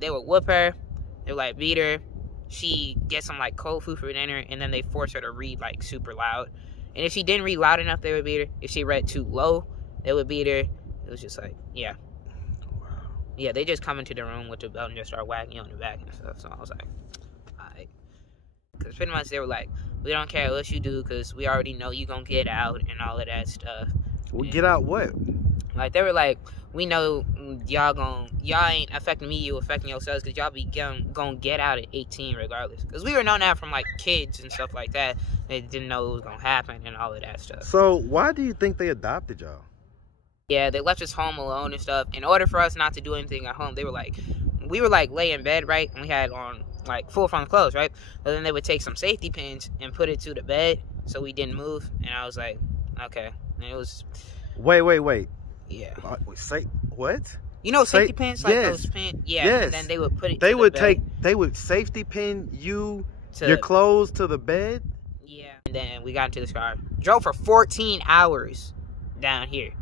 They would whoop her. They would like beat her. She gets some like cold food for dinner, and then they force her to read like super loud. And if she didn't read loud enough, they would beat her. If she read too low, they would beat her. It was just like, yeah. Yeah, they just come into the room with the belt and just start whacking you on the back and stuff. So I was like, alright. Because pretty much they were like, we don't care what you do because we already know you gonna get out and all of that stuff. Well, get out what? Like, they were like, we know y'all ain't affecting me, you affecting yourselves because y'all be gonna get out at 18 regardless. Because we were known that from, like, kids and stuff like that. They didn't know it was gonna happen and all of that stuff. So why do you think they adopted y'all? Yeah, they left us home alone and stuff. In order for us not to do anything at home, they were like, we were like lay in bed, right? And we had on like full front clothes, right? But then they would take some safety pins and put it to the bed so we didn't move. And I was like, okay. And it was. Wait. Yeah. Say what? You know safety pins, like yes. those pins. Yeah. Yes. And then they would put it. They would safety pin your clothes to the bed. Yeah. And then we got into this car, drove for 14 hours down here.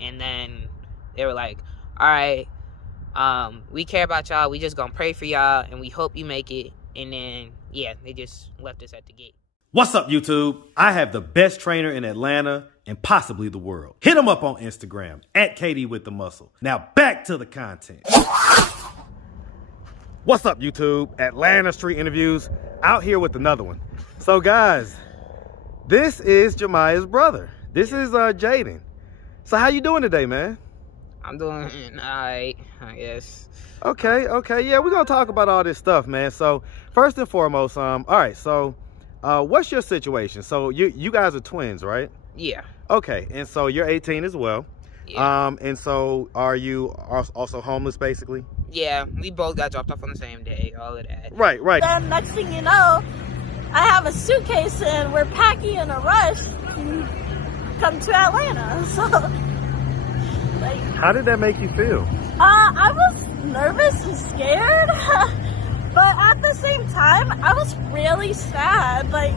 And then they were like, all right, we care about y'all. We just gonna pray for y'all, and we hope you make it. And then, yeah, they just left us at the gate. What's up, YouTube? I have the best trainer in Atlanta and possibly the world. Hit him up on Instagram, @KDWithTheMuscle. Now, back to the content. What's up, YouTube? Atlanta Street Interviews, out here with another one. So, guys, this is Jemiah's brother. This is Jaden. So how you doing today, man? I'm doing alright, I guess. Okay. Yeah, we're gonna talk about all this stuff, man. So first and foremost, all right. So, what's your situation? So you guys are twins, right? Yeah. Okay, and so you're 18 as well. Yeah. And so are you also homeless, basically? Yeah, we both got dropped off on the same day. All of that. Right. Then next thing you know, I have a suitcase and we're packing in a rush to come to Atlanta. So, like, how did that make you feel? I was nervous and scared, but at the same time, I was really sad. Like,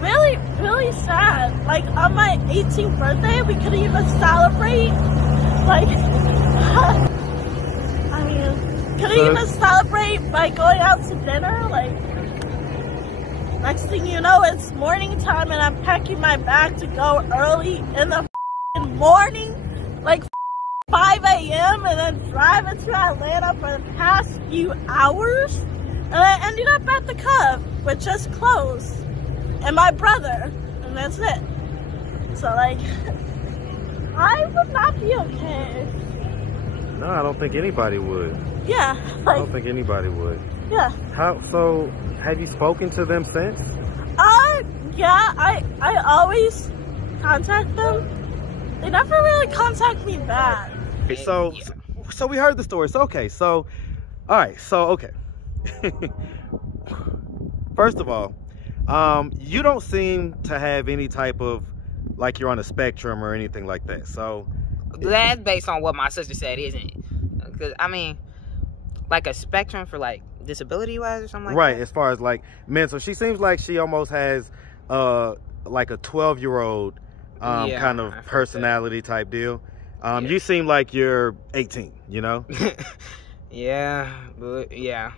really sad. Like, on my 18th birthday, we couldn't even celebrate. Like, I mean, couldn't even celebrate by going out to dinner. Like, next thing you know, it's morning time and I'm packing my bag to go early in the morning, like 5 a.m. and then driving to Atlanta for the past few hours. And I ended up at the Cub, which just closed, and my brother, and that's it. So, like, I would not be okay. No, I don't think anybody would. Yeah. Like, I don't think anybody would. Yeah. So, have you spoken to them since? Yeah, I always contact them. They never really contact me back. Okay, so we heard the story. So, okay, so, all right, so, okay. First of all, you don't seem to have any type of, like, you're on a spectrum or anything like that. So that's based on what my sister said, isn't it? Because, I mean, like a spectrum for, like, disability-wise or something like that? Right, as far as, like, mental. She seems like she almost has, like, a 12-year-old kind of personality type deal. You seem like you're 18, you know? Yeah, but, yeah,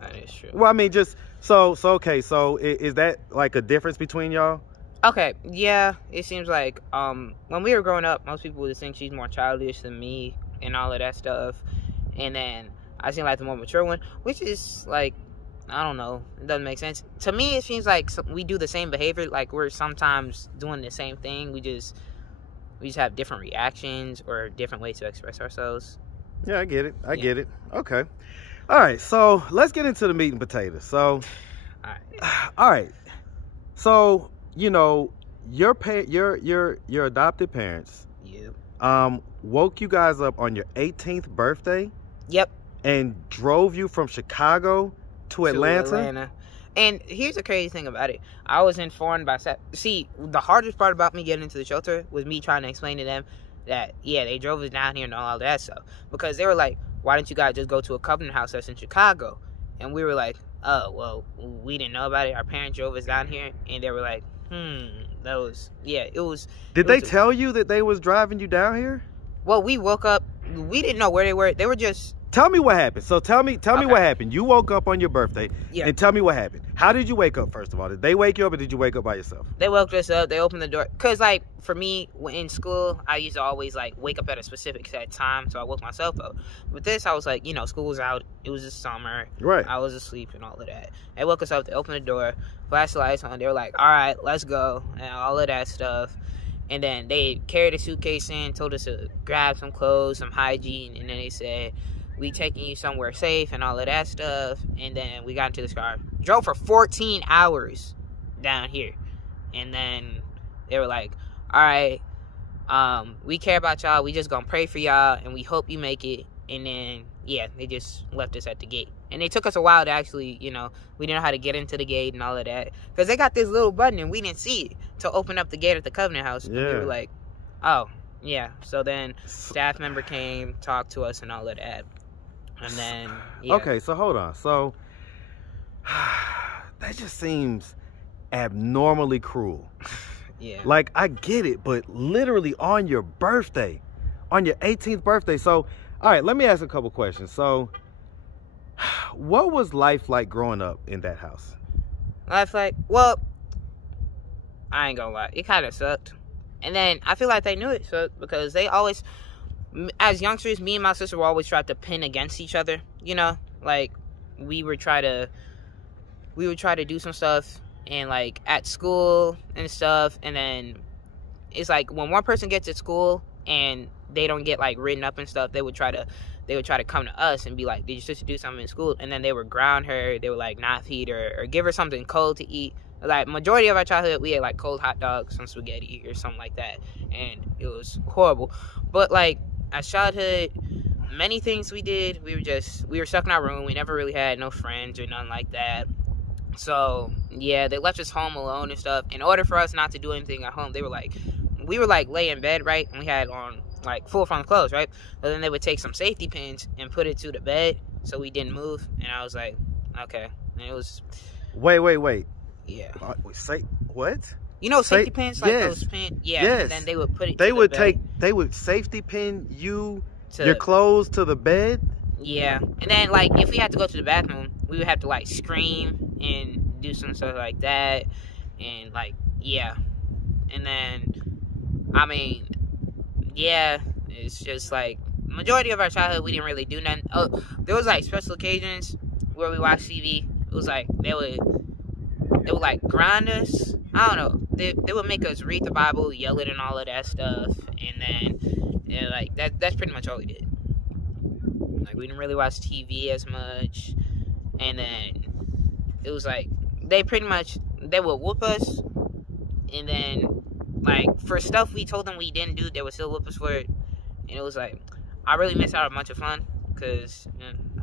that is true. Well, I mean, just, so okay, so is that, like, a difference between y'all? Okay, yeah, it seems like, when we were growing up, most people would think she's more childish than me and all of that stuff. And then I seem like the more mature one, which is, like, I don't know, it doesn't make sense. To me, it seems like we do the same behavior, like we're sometimes doing the same thing, we just have different reactions or different ways to express ourselves. Yeah, I get it. I get it. Okay. All right, so let's get into the meat and potatoes. So, all right. So, you know, your adopted parents woke you guys up on your 18th birthday. Yep. And drove you from Chicago to Atlanta. And here's the crazy thing about it. I was informed by... See, the hardest part about me getting into the shelter was me trying to explain to them that, yeah, they drove us down here and all that stuff. Because they were like, why don't you guys just go to a covenant house that's in Chicago? And we were like, oh, well, we didn't know about it. Our parents drove us down here. And they were like, that was... Yeah, it was... Did they tell you that they was driving you down here? Well, we woke up we didn't know where they were. They were just... Tell me what happened. So tell me what happened. You woke up on your birthday, and tell me what happened. How did you wake up, first of all? Did they wake you up, or did you wake up by yourself? They woke us up. They opened the door. Because, like, for me, in school, I used to always, like, wake up at a specific set time, so I woke myself up. With this, I was like, you know, school was out. It was the summer. Right. I was asleep and all of that. They woke us up. They opened the door, flashed the lights on. They were like, all right, let's go, and all of that stuff. And then they carried a suitcase in, told us to grab some clothes, some hygiene, and then they said, we taking you somewhere safe and all of that stuff. And then we got into this car, drove for 14 hours down here. And then they were like, all right, we care about y'all. We just gonna pray for y'all, and we hope you make it. And then, yeah, they just left us at the gate. And it took us a while to actually, you know, we didn't know how to get into the gate and all of that. Because they got this little button, and we didn't see it to open up the gate at the Covenant House. Yeah. And we were like, oh, yeah. So then staff member came, talked to us and all of that. And then, yeah. Okay, so hold on. So, that just seems abnormally cruel. Yeah. Like, I get it, but literally on your birthday, on your 18th birthday. So, all right, let me ask a couple questions. So, what was life like growing up in that house? Life like, well, I ain't gonna lie, it kind of sucked. And then I feel like they knew it sucked because they always, as youngsters, me and my sister were always trying to pin against each other, you know? Like, we would try to do some stuff, and, like, at school and stuff, and then it's like, when one person gets at school and they don't get, like, written up and stuff, they would try to come to us and be like, did your sister do something in school? And then they would ground her, they would, like, not feed her, or give her something cold to eat. Like, majority of our childhood, we had, like, cold hot dogs, some spaghetti, or something like that, and it was horrible. But, like, as childhood, many things we did, we were stuck in our room. We never really had no friends or nothing like that. So, yeah, they left us home alone and stuff. In order for us not to do anything at home, we were like lay in bed, right? And we had on like full front clothes, right? But then they would take some safety pins and put it to the bed so we didn't move. And I was like, okay. And it was... Wait. Yeah. Say what? You know safety pins? Like those pins? Yeah. Yes. And then they would put it They would safety pin your clothes to the bed? Yeah. And then, like, if we had to go to the bathroom, we would have to, like, scream and do some stuff like that. And, like, yeah. And then, I mean, yeah, it's just, like, majority of our childhood, we didn't really do nothing. Oh, there was, like, special occasions where we watched TV. It was, like, they would like, grind us. I don't know. They would make us read the Bible, yell it, and all of that stuff. And then, yeah, like, that's pretty much all we did. Like, we didn't really watch TV as much. And then it was like, they would whoop us. And then, like, for stuff we told them we didn't do, they would still whoop us for it. And it was like, I really missed out on a bunch of fun. Because,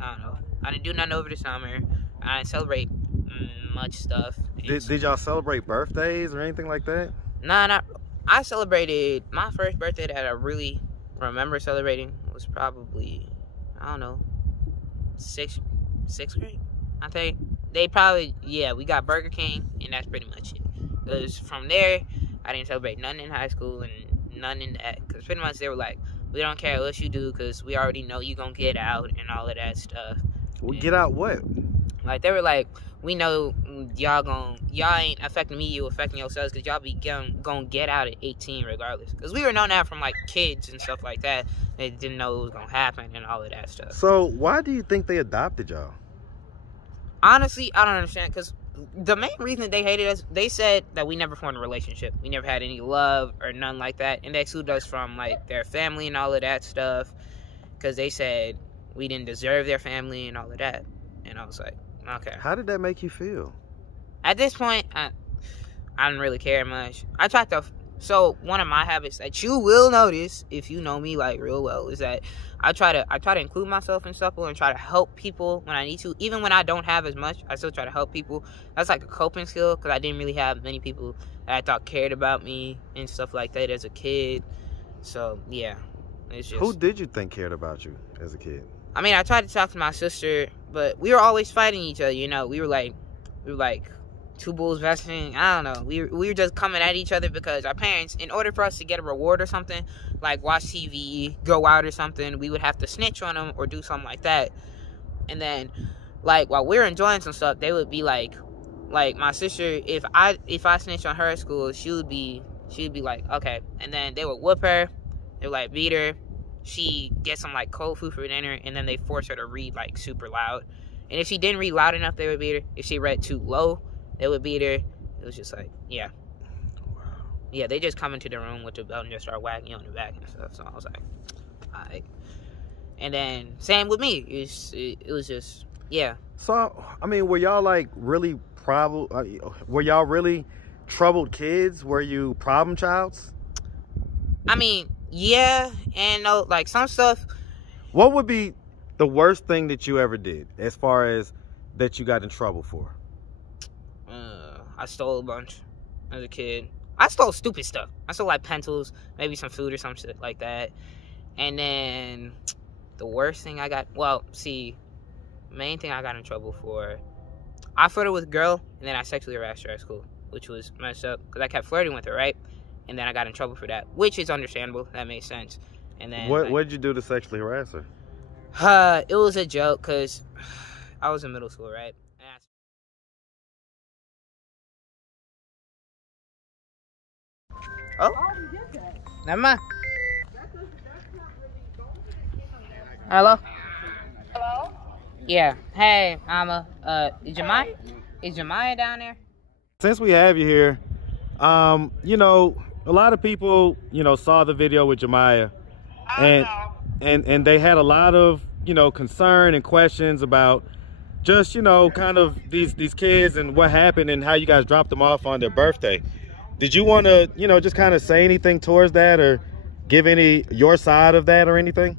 I don't know. I didn't do nothing over the summer. I didn't celebrate much stuff. Did y'all celebrate birthdays or anything like that? Nah. I celebrated my first birthday that I really remember celebrating was probably, I don't know, sixth grade, I think. We got Burger King, and that's pretty much it. Because from there, I didn't celebrate nothing in high school and none in that. Because pretty much they were like, we don't care what you do because we already know you gonna get out and all of that stuff. Well, get out what? Like, they were like, we know y'all ain't affecting me, you affecting yourselves, because y'all be gonna get out at 18 regardless. Because we were known that from, like, kids and stuff like that. They didn't know it was gonna happen and all of that stuff. So, why do you think they adopted y'all? Honestly, I don't understand, because the main reason they hated us, they said that we never formed a relationship. We never had any love or none like that. And they excluded us from, like, their family and all of that stuff, because they said we didn't deserve their family and all of that. And I was like, okay. How did that make you feel? At this point, I didn't really care much. I tried to... So, one of my habits that you will notice, if you know me, like, real well, is that I try to include myself in stuff and try to help people when I need to. Even when I don't have as much, I still try to help people. That's, like, a coping skill, because I didn't really have many people that I thought cared about me and stuff like that as a kid. So, yeah. It's just... Who did you think cared about you as a kid? I mean, I tried to talk to my sister, but we were always fighting each other, you know. We were like two bulls vesting. I don't know. We were just coming at each other because our parents, in order for us to get a reward or something, like watch TV, go out or something, we would have to snitch on them or do something like that. And then, like, while we were enjoying some stuff, they would be like my sister, if I snitched on her at school, she would be like, okay. And then they would whoop her. They would like beat her. She gets some like cold food for dinner, and then they force her to read like super loud. And if she didn't read loud enough, they would beat her. If she read too low, they would beat her. It was just like, yeah. Yeah, they just come into the room with the belt and just start whacking you on the back and stuff. So I was like, alright. And then same with me. It was just, yeah. So I mean, were y'all like really were y'all really troubled kids? Were you problem childs? I mean, yeah, and no, like some stuff. What would be the worst thing that you ever did, as far as that you got in trouble for? I stole a bunch as a kid. I stole stupid stuff. I stole like pencils, maybe some food or some shit like that. And then the worst thing I got, main thing I got in trouble for, I flirted with a girl and then I sexually harassed her at school, which was messed up because I kept flirting with her, right? And then I got in trouble for that, which is understandable. That made sense. And then what did you do to sexually harass her? It was a joke because I was in middle school, right? Oh, never mind. Hello? Hello? Yeah. Hey, Mama. Is Jemiah down there? Since we have you here, you know, a lot of people, you know, saw the video with Jemiah, and they had a lot of, you know, concern and questions about just, you know, kind of these kids and what happened and how you guys dropped them off on their birthday. Did you want to, you know, just kind of say anything towards that or give your side of that or anything?